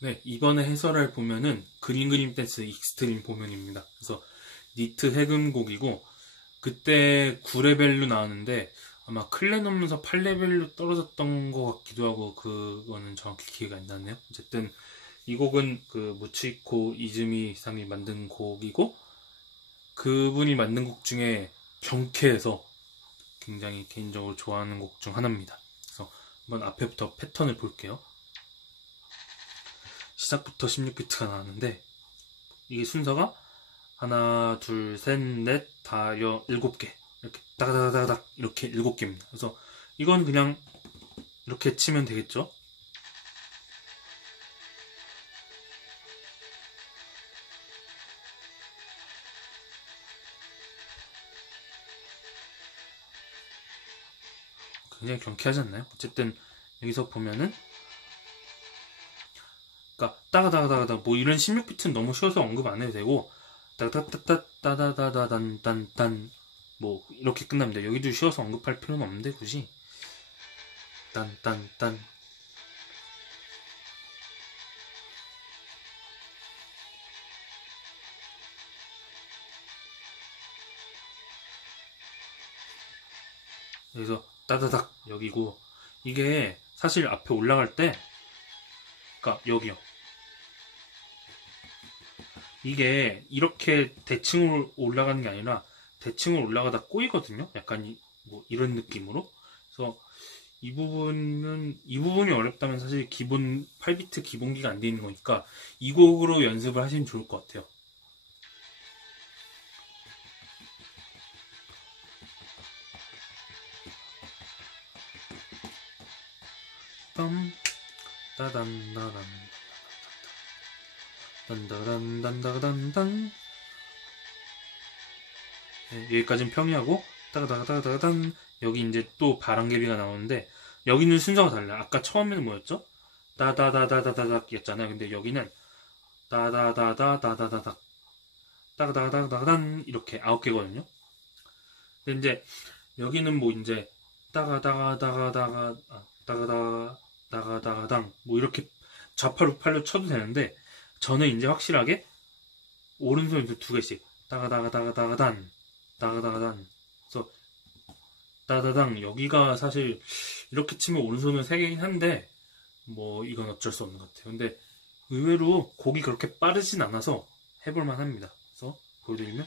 네, 이번에 해설할 보면은 그린 그린 댄스 익스트림 보면입니다. 그래서 니트 해금곡이고 그때 9레벨로 나왔는데 아마 클랜 오면서 8레벨로 떨어졌던 것 같기도 하고 그거는 정확히 기회가 안 나네요. 어쨌든 이 곡은 그 무치코 이즈미 상이 만든 곡이고 그분이 만든 곡 중에 경쾌해서 굉장히 개인적으로 좋아하는 곡 중 하나입니다. 그래서 한번 앞에부터 패턴을 볼게요. 시작부터 16비트가 나왔는데 이게 순서가 하나, 둘, 셋, 넷, 다, 여, 일곱 개 이렇게 따다다다닥 이렇게 일곱 개입니다. 그래서 이건 그냥 이렇게 치면 되겠죠? 굉장히 경쾌하지 않나요? 어쨌든 여기서 보면은 그러니까 따가다가다가다 뭐 이런 16비트는 너무 쉬워서 언급 안 해도 되고 따다따따 따다다다단단단 뭐 이렇게 끝납니다. 여기도 쉬워서 언급할 필요는 없는데 굳이. 딴딴딴. 여기서 따다닥 여기고 이게 사실 앞에 올라갈 때 그러니까 여기요 이게 이렇게 대칭으로 올라가는 게 아니라 대칭으로 올라가다 꼬이거든요. 약간 이, 뭐 이런 느낌으로. 그래서 이 부분은 이 부분이 어렵다면 사실 기본 8비트 기본기가 안 돼 있는 거니까 이 곡으로 연습을 하시면 좋을 것 같아요. 빰 따단 따단 단다단 단다단단 네, 여기까지는 평이하고 따다다다단 여기 이제 또 바람개비가 나오는데 여기는 순서가 달라요. 아까 처음에는 뭐였죠? 따다다다다다닥 였잖아요. 근데 여기는 따다다다다다다닥 따다다다다단 이렇게 아홉 개거든요. 근데 이제 여기는 뭐 이제 따가다가다가다가 아, 따가다 나가다가당 뭐 이렇게 좌파로 팔로 쳐도 되는데 저는 이제 확실하게 오른손에서 두 개씩 따가다가다가다가단 따가다가단. 그래서 따다당 여기가 사실 이렇게 치면 오른손은 세 개긴 한데 뭐 이건 어쩔 수 없는 것 같아요. 근데 의외로 곡이 그렇게 빠르진 않아서 해볼만 합니다. 그래서 보여드리면?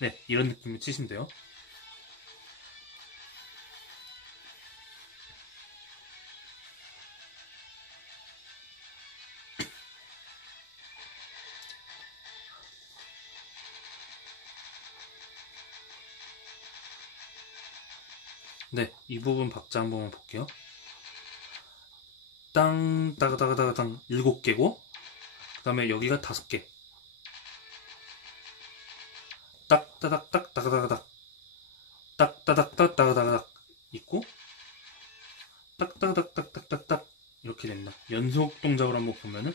네 이런 느낌을 치시면 돼요 네, 이 부분 박자 한 번만 볼게요. 땅, 따가다가다가당 일곱 개고, 그 다음에 여기가 다섯 개. 딱, 따닥, 딱, 따가다가닥. 딱, 따닥, 딱, 따가다가닥. 있고, 딱, 따닥, 딱, 딱, 딱, 딱. 이렇게 된다. 연속 동작으로 한번 보면은,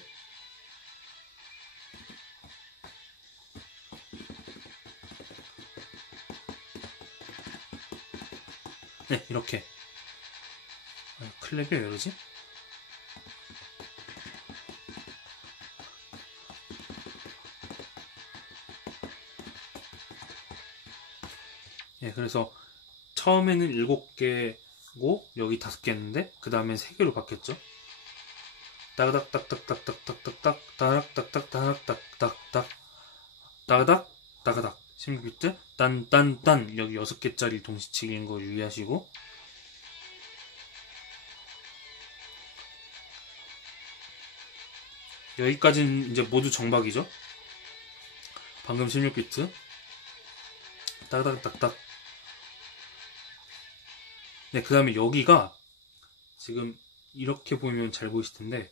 네, 이렇게. 아, 클랩이 왜 이러지? 예, 그래서 처음에는 7개고 여기 5개였는데 그 다음에 3개로 바뀌었죠. 따닥딱딱딱딱딱딱딱 따닥딱딱 따닥딱딱딱 따닥 따닥 16비트 딴딴딴. 여기 6개짜리 동시치기인 거 유의하시고. 여기까지는 이제 모두 정박이죠? 방금 16비트. 딱딱딱딱 네, 그 다음에 여기가 지금 이렇게 보면 잘 보이실 텐데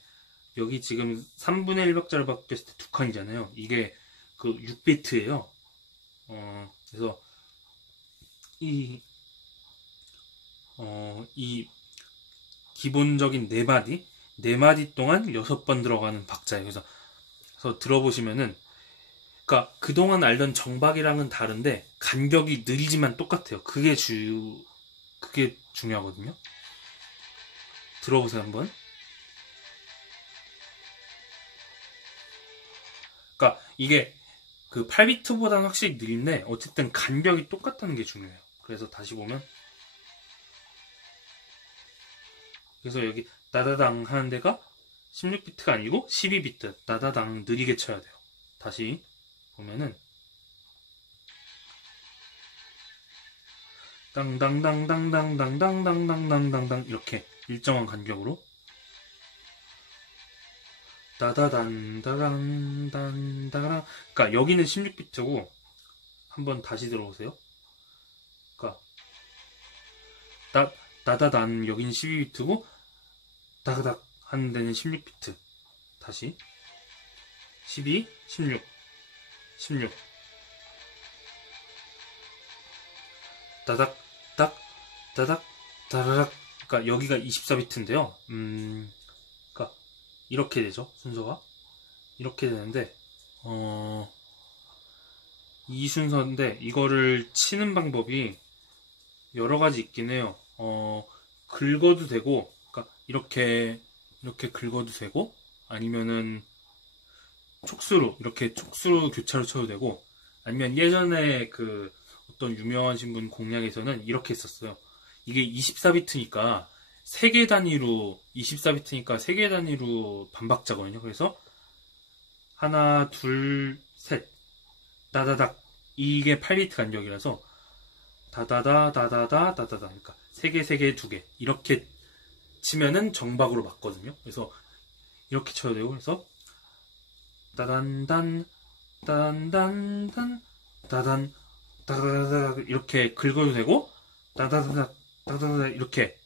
여기 지금 3분의 1박자를 바뀌었을 때 두 칸이잖아요. 이게 그 6비트예요 어, 그래서 이, 어, 이 기본적인 네 마디, 네 마디 동안 여섯 번 들어가는 박자예요. 그래서, 그래서 들어보시면은, 그니까 그동안 알던 정박이랑은 다른데 간격이 느리지만 똑같아요. 그게 주, 그게 중요하거든요. 들어보세요 한번. 그러니까 이게 그 8비트보다는 확실히 느린데 어쨌든 간격이 똑같다는 게 중요해요. 그래서 다시 보면 그래서 여기 따다당 하는 데가 16비트가 아니고 12비트 따다당 느리게 쳐야 돼요. 다시 보면은 땅당당당당당당당당당당 이렇게 일정한 간격으로 따다단 따단 단다랑 그러니까 여기는 16비트고 한번 다시 들어보세요. 그러니까 따 따다단 여기는 12비트고 다그닥 하는 데는 16비트. 다시 12, 16, 16 따닥 딱 따닥 따라락 그러니까 여기가 24비트인데요. 음 이렇게 되죠 순서가? 이렇게 되는데 어, 이 순서인데 이거를 치는 방법이 여러 가지 있긴 해요. 어, 긁어도 되고 그러니까 이렇게 이렇게 긁어도 되고 아니면은 촉수로 이렇게 촉수로 교차로 쳐도 되고 아니면 예전에 그 어떤 유명하신 분 공략에서는 이렇게 했었어요. 이게 24비트니까 3개 단위로 24비트니까 3개 단위로 반박자거든요. 그래서 하나, 둘, 셋. 다다닥. 이게 8비트 간격이라서 다다다 다다다 다다다. 그러니까 3개, 3개, 2개. 이렇게 치면은 정박으로 맞거든요. 그래서 이렇게 쳐야 되고 그래서 따단단 따단단단 따단 따다다다. 이렇게 긁어도 되고 따다다다 따다다. 이렇게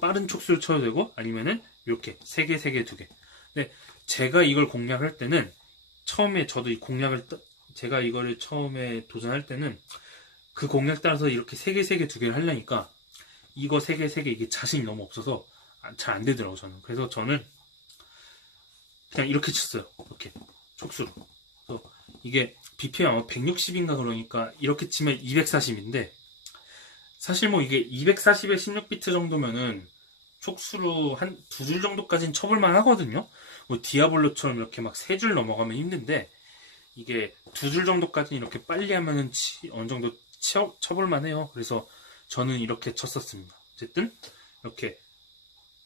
빠른 촉수를 쳐도 되고 아니면은 이렇게 세 개, 세 개, 두 개. 근데 제가 이걸 공략할 때는 처음에 저도 이 공략을 제가 이거를 처음에 도전할 때는 그 공략 따라서 이렇게 세 개, 세 개, 두 개를 하려니까 이거 세 개, 세개 이게 자신이 너무 없어서 잘 안 되더라고 저는. 그래서 저는 그냥 이렇게 쳤어요. 이렇게 촉수로. 그래서 이게 BPM 아마 160인가 그러니까 이렇게 치면 240인데 사실 뭐 이게 240에 16비트 정도면은 촉수로 한 두 줄 정도까지는 쳐볼만 하거든요. 뭐 디아블로처럼 이렇게 막 세 줄 넘어가면 힘든데 이게 두 줄 정도까지는 이렇게 빨리 하면은 치, 어느 정도 쳐, 쳐볼만 해요. 그래서 저는 이렇게 쳤었습니다. 어쨌든 이렇게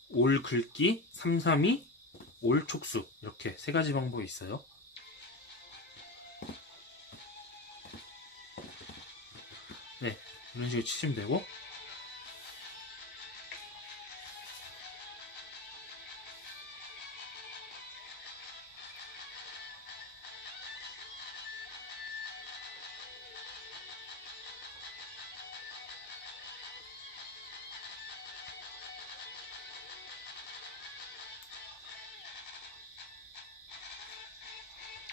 올 긁기, 332, 올 촉수 이렇게 세 가지 방법이 있어요. 네, 이런 식으로 치시면 되고.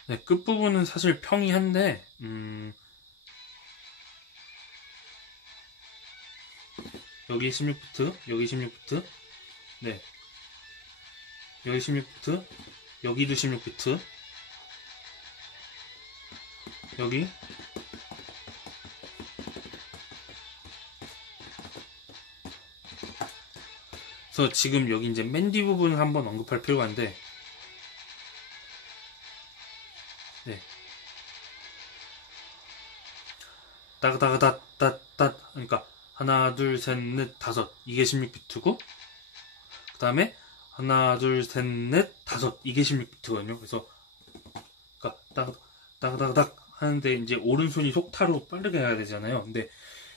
네, 끝부분은 사실 평이한데 음, 여기 16부트, 여기 16부트, 네. 여기 16부트, 여기도 16비트, 여기, 그래서 지금 여기 이제 맨 뒤 부분을 한번 언급할 필요가 있는데, 네. 따다다다다다, 그러니까, 하나, 둘, 셋, 넷, 다섯. 이게 16비트고, 그 다음에 하나, 둘, 셋, 넷, 다섯. 이게 16비트거든요. 그래서, 그니까, 딱, 딱 딱 딱 하는데, 이제 오른손이 속타로 빠르게 해야 되잖아요. 근데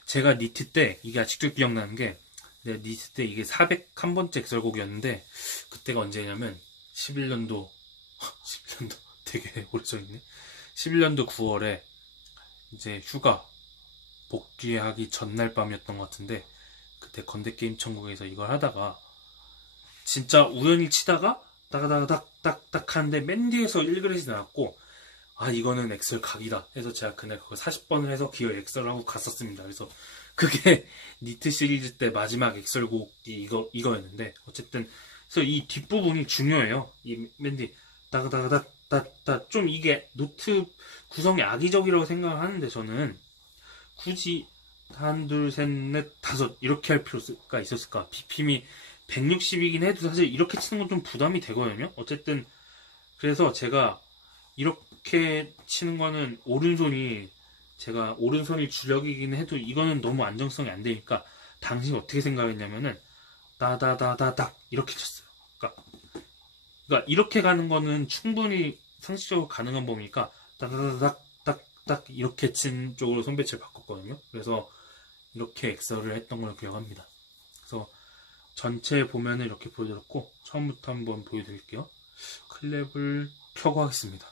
제가 니트 때, 이게 아직도 기억나는 게, 내가 니트 때 이게 401번째 엑설곡이었는데, 그때가 언제냐면, 11년도, 11년도 되게 오래전이네. 11년도 9월에, 이제 휴가, 복귀하기 전날 밤이었던 것 같은데 그때 건대게임 천국에서 이걸 하다가 진짜 우연히 치다가 따가다가닥딱딱 하는데 맨 뒤에서 1그릇이 나왔고 아 이거는 엑셀 각이다 해서 제가 그날 그거 40번을 해서 기어 엑셀을 하고 갔었습니다. 그래서 그게 니트 시리즈 때 마지막 엑셀곡이 이거 이거였는데 어쨌든 그래서 이 뒷부분이 중요해요. 이 맨 뒤 따가다가닥따따 좀 이게 노트 구성이 악의적이라고 생각을 하는데 저는 굳이 한, 둘, 셋, 넷, 다섯 이렇게 할 필요가 있었을까? BPM이 160이긴 해도 사실 이렇게 치는 건 좀 부담이 되거든요. 어쨌든 그래서 제가 이렇게 치는 거는 오른손이 제가 오른손이 주력이긴 해도 이거는 너무 안정성이 안 되니까 당신이 어떻게 생각했냐면은 따다다다닥 이렇게 쳤어요. 그러니까, 그러니까 이렇게 가는 거는 충분히 상식적으로 가능한 범위니까 따다다닥 딱딱 이렇게 친 쪽으로 손배치를 바 꿨거든요. 그래서 이렇게 엑셀을 했던 걸 기억합니다. 그래서 전체 보면은 이렇게 보여드렸고 처음부터 한번 보여드릴게요. 클랩을 켜고 하겠습니다.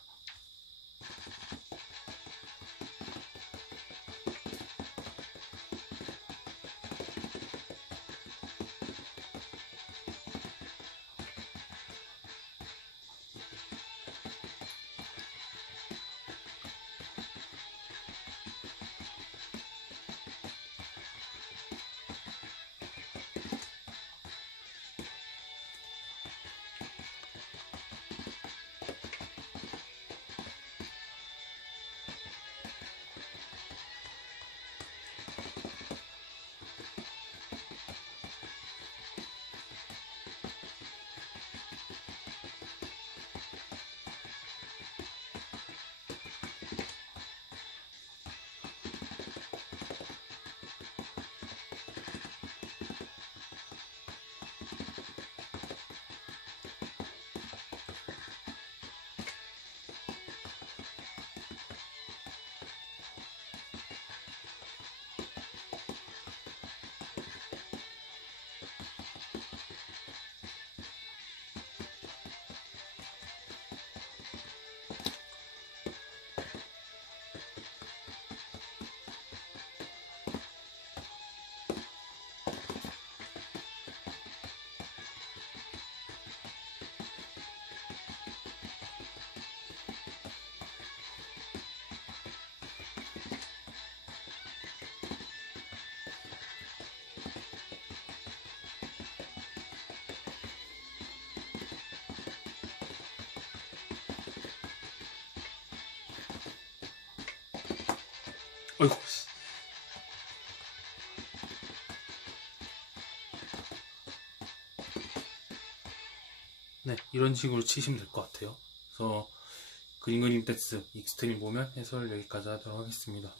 어이구. 네, 이런 식으로 치시면 될 것 같아요. 그래서 그림 댄스 익스트림 보면 해설 여기까지 하도록 하겠습니다.